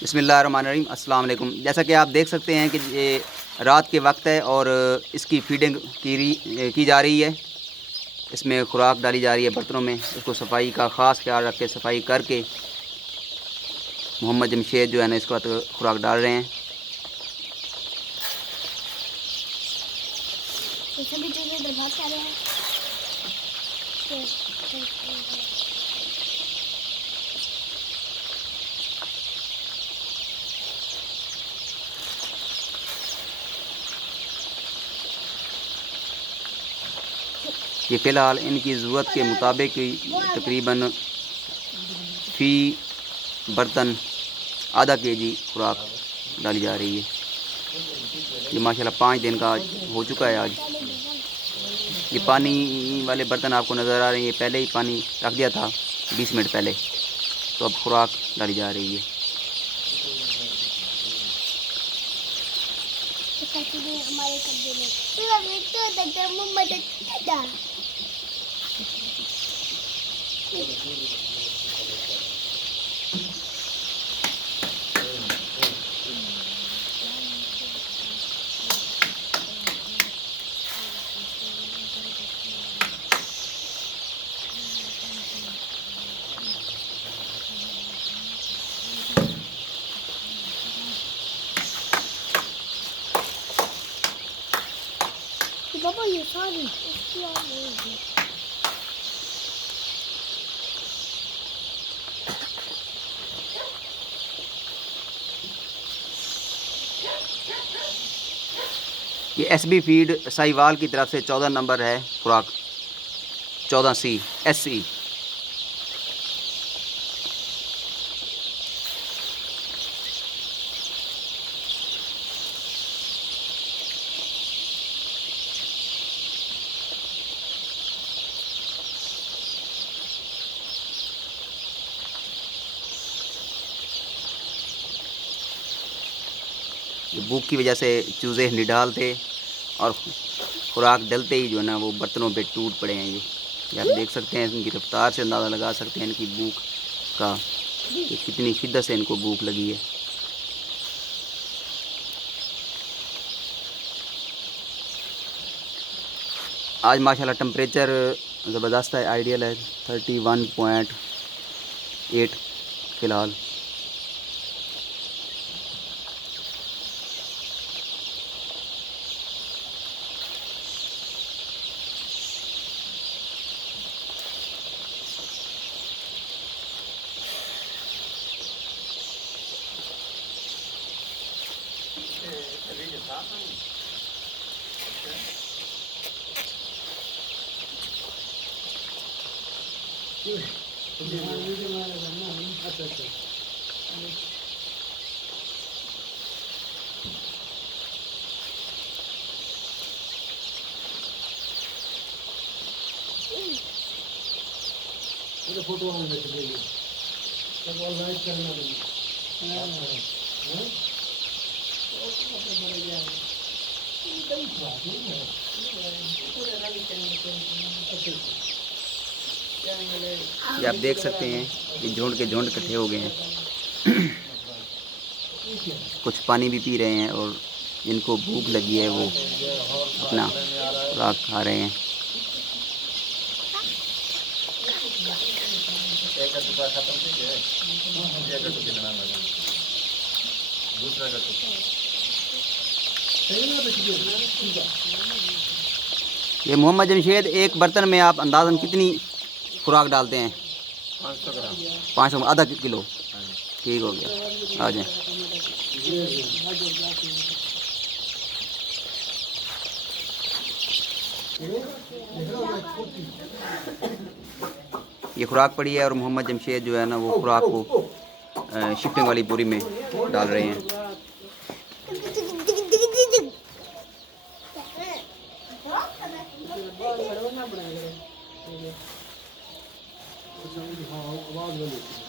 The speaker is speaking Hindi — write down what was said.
बिस्मिल्लाहिर्रहमानिर्रहीम। अस्सलाम वालेकुम। जैसा कि आप देख सकते हैं कि ये रात के वक्त है और इसकी फीडिंग की जा रही है। इसमें खुराक डाली जा रही है बर्तनों में। इसको सफाई का ख़ास ख्याल रख के सफाई करके मोहम्मद जमशेद जो है ना इसके बाद खुराक डाल रहे हैं। ये फ़िलहाल इनकी ज़रूरत के मुताबिक तकरीबन फ़ी बर्तन आधा केजी खुराक डाली जा रही है। ये माशाल्लाह 5 दिन का हो चुका है आज। ये पानी वाले बर्तन आपको नज़र आ रहे हैं। ये पहले ही पानी रख दिया था 20 मिनट पहले, तो अब खुराक डाली जा रही है। पापा ये सारी इसकी ये SB फीड साहिवाल की तरफ से 14 नंबर है खुराक, 14C SC। भूख की वजह से चूज़े निडाल थे और खुराक डलते ही जो है ना वो बर्तनों पे टूट पड़े हैं। ये आप देख सकते हैं, इनकी रफ्तार से अंदाज़ा लगा सकते हैं इनकी भूख का कि कितनी शिद्दत से इनको भूख लगी है। आज माशाल्लाह टेम्परेचर ज़बरदस्त है, आइडियल है, 31.8 फ़िलहाल। फोटो ऑर्गेनाइज करना ये आप देख सकते हैं कि झुंड के झुंड इकट्ठे हो गए हैं। कुछ पानी भी पी रहे हैं और जिनको भूख लगी है वो अपना खुराक खा रहे हैं। ये मोहम्मद जमशेद एक बर्तन में आप अंदाज़न कितनी खुराक डालते हैं? 500 ग्राम। 500 आधा किलो। ठीक हो गया, आ जाए। ये खुराक पड़ी है और मोहम्मद जमशेद जो है ना वो खुराक को शिफ्टिंग वाली बोरी में डाल रहे हैं। हाँ, आवाज़